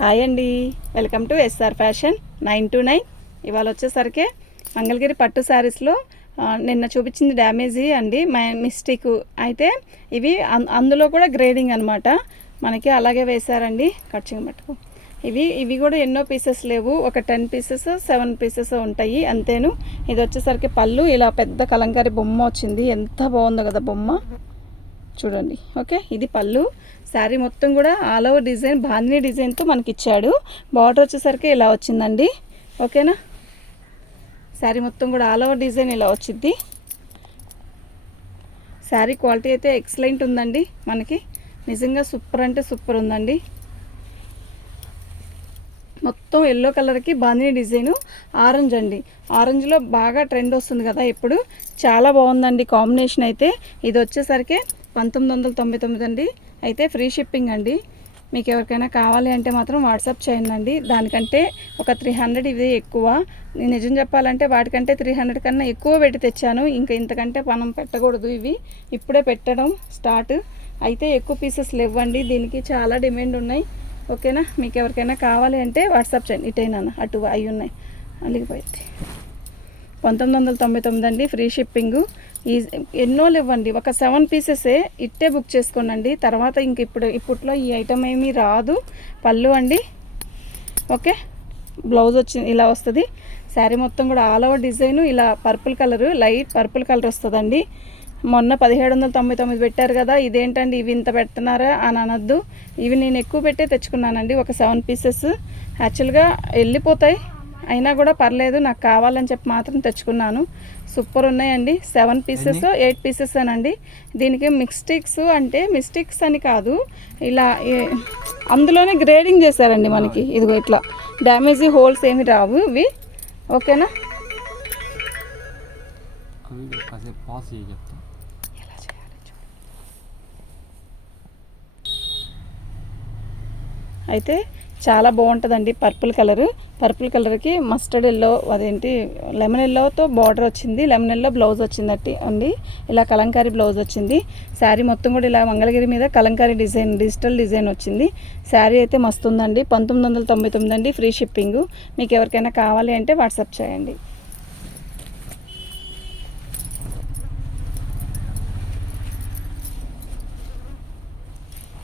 Hi అండి. Welcome to S R fashion nine to nine. ఇవాళ వచ్చేసరికి మంగళగిరి పట్టు శారీస్లో నిన్న చూపించింది డ్యామేజీ అండి. మై మిస్టేక్ అయితే ఇవి అందులో కూడా గ్రేడింగ్ అనమాట మనకి అలాగే వేశారండి. కట్చింగ్ మట్టుకు. ఇవి ఇవి కూడా ఎన్నో పీసెస్ లేవు. ఒక టెన్ పీసెస్ సెవెన్ పీసెస్ ఉంటాయి అంతేను. ఇది వచ్చేసరికి పళ్ళు ఇలా పెద్ద కలంకారీ బొమ్మ వచ్చింది. ఎంత బాగుందో కదా బొమ్మ. చూడండి. ఓకే? ఇది పళ్ళు. శారీ మొత్తం కూడా ఆల్ ఓవర్ డిజైన్ బాందిని డిజైన్తో మనకి ఇచ్చాడు బార్డర్ వచ్చేసరికి ఇలా వచ్చిందండి. ఓకేనా? శారీ మొత్తం కూడా ఆల్ ఓవర్ డిజైన్ ఇలా వచ్చింది శారీ క్వాలిటీ అయితే ఎక్సలెంట్ ఉందండి మనకి. నిజంగా సూపర్ అంటే సూపర్ ఉందండి. మొత్తం ఎల్లో కలర్కి బాందిని డిజైను. ఆరెంజ్ అండి. ఆరెంజ్లో బాగా ట్రెండ్ వస్తుంది కదా ఇప్పుడు. చాలా బాగుందండి కాంబినేషన్ అయితే. ఇది వచ్చేసరికి పంతొమ్మిది వందల తొంభై తొమ్మిది అండి. అయితే ఫ్రీ షిప్పింగ్ అండి. మీకు ఎవరికైనా కావాలి అంటే మాత్రం వాట్సాప్ చేయండి అండి. దానికంటే ఒక త్రీ హండ్రెడ్ ఇది ఎక్కువ. నేను నిజం చెప్పాలంటే వాటికంటే త్రీ హండ్రెడ్ కన్నా ఎక్కువ పెట్టి తెచ్చాను. ఇంకా ఇంతకంటే మనం పెట్టకూడదు ఇవి. ఇప్పుడే పెట్టడం స్టార్ట్. అయితే ఎక్కువ పీసెస్ లేవండి. దీనికి చాలా డిమాండ్ ఉన్నాయి. ఓకేనా? మీకు ఎవరికైనా కావాలి అంటే వాట్సాప్ చేయండి. ఇటైనా? అటు అవి ఉన్నాయి. అలిగిపోయింది పంతొమ్మిది వందల తొంభై తొమ్మిది అండి. Free shipping. ఈ ఎన్నో లేవండి ఒక సెవెన్ పీసెసే ఇట్టే బుక్ చేసుకోనండి. తర్వాత ఇంక ఇప్పుడు ఇప్పట్లో ఈ ఐటమ్ ఏమీ రాదు. పళ్ళు అండి. ఓకే? బ్లౌజ్ వచ్చి ఇలా వస్తుంది. శారీ మొత్తం కూడా ఆల్ ఓవర్ డిజైన్ ఇలా purple colour light purple colour వస్తుందండి. మొన్న పదిహేడు వందల తొంభై తొమ్మిది పెట్టారు కదా ఇదేంటండి? ఇవి ఇంత పెడుతున్నారా అని అనొద్దు. ఇవి నేను ఎక్కువ పెట్టే తెచ్చుకున్నానండి. ఒక సెవెన్ పీసెస్. యాక్చువల్గా వెళ్ళిపోతాయి అయినా కూడా పర్లేదు నాకు కావాలని చెప్పి మాత్రం తెచ్చుకున్నాను. సూపర్ ఉన్నాయండి. సెవెన్ పీసెస్ ఎయిట్ పీసెస్ అనండి. దీనికి మిస్టేక్స్ అంటే మిస్టేక్స్ అని కాదు ఇలా అందులోనే గ్రేడింగ్ చేశారండి మనకి. ఇదిగో ఇట్లా. డ్యామేజ్ హోల్స్ ఏమి రావు ఇవి. ఓకేనా? అయితే చాలా బాగుంటుందండి పర్పుల్ కలరు. పర్పుల్ కలర్కి మస్టర్డ్ ఎల్లో అదేంటి లెమన్ ఎల్లోతో బార్డర్ వచ్చింది. లెమన్ ఎల్లో బ్లౌజ్ వచ్చిందట్టి అండి. ఇలా కలంకారీ బ్లౌజ్ వచ్చింది. శారీ మొత్తం కూడా ఇలా మంగళగిరి మీద కలంకారీ డిజైన్ డిజిటల్ డిజైన్ వచ్చింది. శారీ అయితే మస్తు ఉందండి పంతొమ్మిది వందల తొంభై తొమ్మిది అండి ఫ్రీ షిప్పింగ్. మీకు ఎవరికైనా కావాలి అంటే వాట్సాప్ చేయండి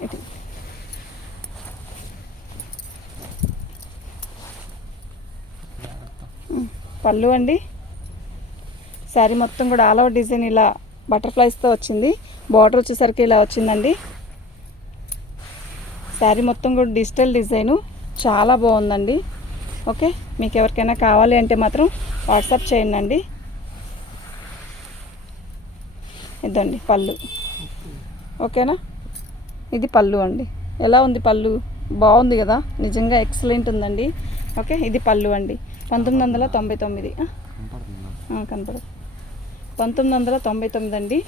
ఇది పళ్ళు అండి. శారీ మొత్తం కూడా ఆల్ ఓవర్ డిజైన్ ఇలా బటర్ఫ్లైస్తో వచ్చింది. బార్డర్ వచ్చేసరికి ఇలా వచ్చిందండి. శారీ మొత్తం కూడా డిజిటల్ డిజైను. చాలా బాగుందండి. ఓకే మీకు ఎవరికైనా కావాలి అంటే మాత్రం వాట్సాప్ చేయండి అండి ఇదండి పళ్ళు. ఓకేనా? ఇది పళ్ళు అండి. ఎలా ఉంది పళ్ళు? బాగుంది కదా? నిజంగా ఎక్సలెంట్ ఉందండి. ఓకే ఇది పళ్ళు అండి. పంతొమ్మిది వందల తొంభై తొమ్మిది. కనపడదు పంతొమ్మిది వందల తొంభై తొమ్మిది అండి.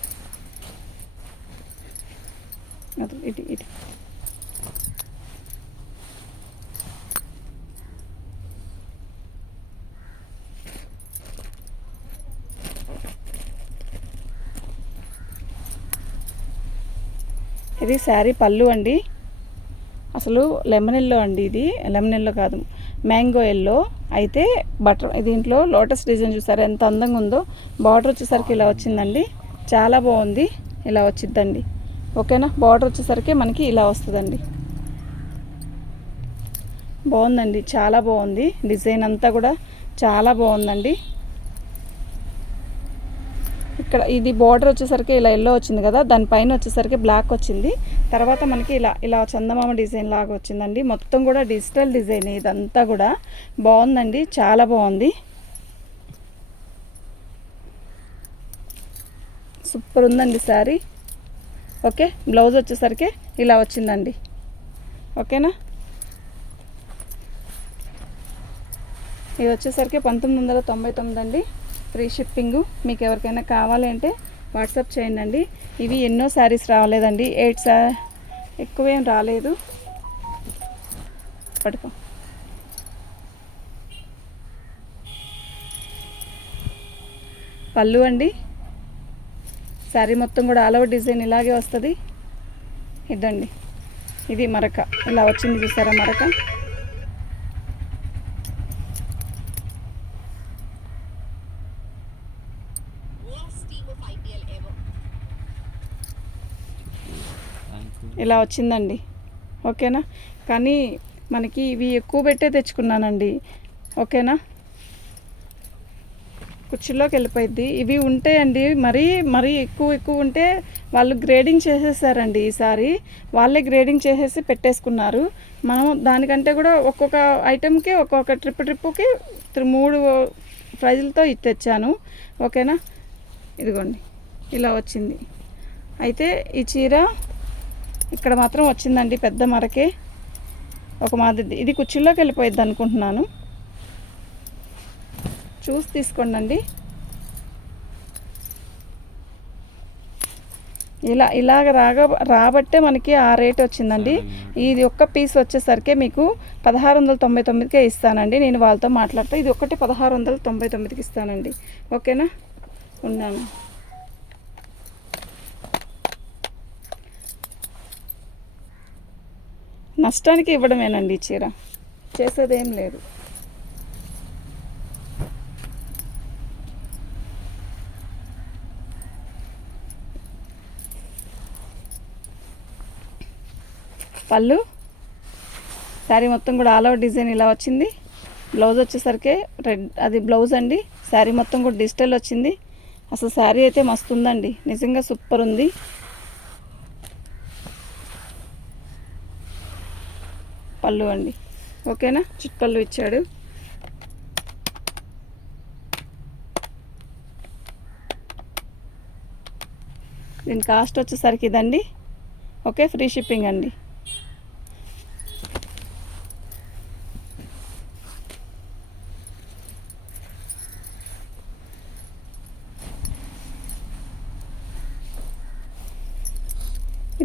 ఇటు ఇటు. ఇది శారీ పళ్ళు అండి. అసలు లెమన్ ఎల్లో అండి ఇది. లెమన్ ఎల్లో కాదు. Mango yellow. అయితే బటర్ దీంట్లో లోటస్ డిజైన్ చూసారా? ఎంత అందంగా ఉందో. బార్డర్ వచ్చేసరికి ఇలా వచ్చిందండి. చాలా బాగుంది. ఇలా వచ్చిద్దండి. ఓకేనా? బార్డర్ వచ్చేసరికి మనకి ఇలా వస్తుందండి. బాగుందండి. చాలా బాగుంది. డిజైన్ అంతా కూడా చాలా బాగుందండి. ఇక్కడ ఇది బార్డర్ వచ్చేసరికి ఇలా ఎల్లో వచ్చింది కదా దానిపైన వచ్చేసరికి బ్లాక్ వచ్చింది. తర్వాత మనకి ఇలా ఇలా చందమామ డిజైన్ లాగా వచ్చిందండి. మొత్తం కూడా డిజిటల్ డిజైన్ ఇదంతా కూడా. బాగుందండి చాలా బాగుంది. సూపర్ ఉందండి శారీ ఓకే బ్లౌజ్ వచ్చేసరికి ఇలా వచ్చిందండి. ఓకేనా? ఇది వచ్చేసరికి పంతొమ్మిది వందల తొంభై తొమ్మిది అండి. Free shipping. మీకు ఎవరికైనా కావాలి అంటే వాట్సాప్ చేయండి అండి ఇవి ఎన్నో శారీస్ రాలేదండి. ఎయిట్ సా ఎక్కువేం రాలేదు. పడుకో పళ్ళు అండి. శారీ మొత్తం కూడా ఆల్ ఓవర్ డిజైన్ ఇలాగే వస్తుంది. ఇదండి. ఇది మరక. ఇలా వచ్చింది చూసారా మరక? ఇలా వచ్చిందండి. ఓకేనా? కానీ మనకి ఇవి ఎక్కువ పెట్టే తెచ్చుకున్నానండి. ఓకేనా? కుర్చీలోకి వెళ్ళిపోయింది ఇవి ఉంటాయండి. మరీ మరీ ఎక్కువ ఎక్కువ ఉంటే వాళ్ళు గ్రేడింగ్ చేసేసారండి ఈసారి. వాళ్ళే గ్రేడింగ్ చేసేసి పెట్టేసుకున్నారు. మనం దానికంటే కూడా ఒక్కొక్క ఐటెంకి ఒక్కొక్క ట్రిప్ ట్రిప్పుకి మూడు ప్రైజులతో తెచ్చాను. ఓకేనా? ఇదిగోండి ఇలా వచ్చింది. అయితే ఈ చీర ఇక్కడ మాత్రం వచ్చిందండి పెద్ద మరకే. ఒక మాదిరి ఇది కుర్చీలోకి వెళ్ళిపోయిద్ది అనుకుంటున్నాను. చూసి తీసుకోండి అండి ఇలా ఇలాగ రాగా రాబట్టే మనకి ఆ రేట్ వచ్చిందండి. ఇది ఒక్క పీస్ వచ్చేసరికి మీకు పదహారు వందల తొంభై తొమ్మిదికే ఇస్తానండి. నేను వాళ్ళతో మాట్లాడతా. ఇది ఒక్కటి పదహారు వందల తొంభై తొమ్మిదికి ఇస్తానండి. ఓకేనా? ఉన్నాను. నష్టానికి ఇవ్వడమేనండి ఈ చీర. చేసేదేం లేదు. పళ్ళు? శారీ మొత్తం కూడా ఆల్ ఓవర్ డిజైన్ ఇలా వచ్చింది. బ్లౌజ్ వచ్చేసరికి రెడ్ అది బ్లౌజ్ అండి. శారీ మొత్తం కూడా డిజిటల్ వచ్చింది. అసలు శారీ అయితే మస్తు ఉందండి నిజంగా సూపర్ ఉంది. పళ్ళు అండి. ఓకేనా? చిట్పళ్ళు ఇచ్చాడు. దీని కాస్ట్ వచ్చేసరికి ఇదండి. ఓకే ఫ్రీ షిప్పింగ్ అండి.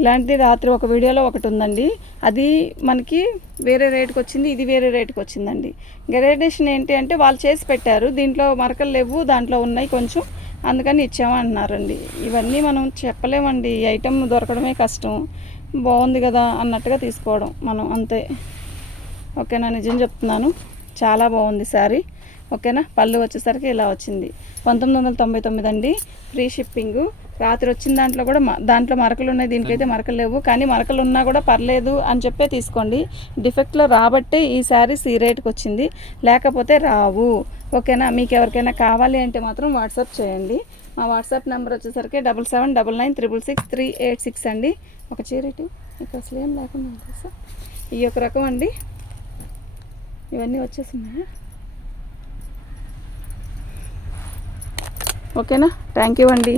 ఇలాంటిది రాత్రి ఒక వీడియోలో ఒకటి ఉందండి. అది మనకి వేరే రేటుకి వచ్చింది ఇది వేరే రేటుకి వచ్చిందండి. గ్రేడేషన్ ఏంటి అంటే వాళ్ళు చేసి పెట్టారు. దీంట్లో మరకలు లేవు దాంట్లో ఉన్నాయి కొంచెం. అందుకని ఇచ్చాము అంటున్నారండి ఇవన్నీ మనం చెప్పలేమండి. ఈ ఐటెం దొరకడమే కష్టం. బాగుంది కదా అన్నట్టుగా తీసుకోవడం మనం అంతే. ఓకేనా? నిజం చెప్తున్నాను. చాలా బాగుంది శారీ ఓకేనా? పళ్ళు వచ్చేసరికి ఇలా వచ్చింది. పంతొమ్మిది వందల తొంభై తొమ్మిది అండి. Free shipping. రాత్రి వచ్చిన దాంట్లో కూడా దాంట్లో మరకలు ఉన్నాయి. దీనికైతే మరకలు లేవు. కానీ మరకలు ఉన్నా కూడా పర్లేదు అని చెప్పే తీసుకోండి. డిఫెక్ట్లో రాబట్టే ఈ శారీస్ ఈ రేట్కి వచ్చింది. లేకపోతే రావు. ఓకేనా? మీకు ఎవరికైనా కావాలి అంటే మాత్రం వాట్సాప్ చేయండి. మా వాట్సాప్ నెంబర్ వచ్చేసరికి double seven double nine triple six three eight six అండి. ఒక చీరటి మీకు అసలు ఏం లేకుండా ఈ ఒక రకం అండి. ఇవన్నీ వచ్చేసినాయా ఓకేనా? థ్యాంక్ యూ అండి.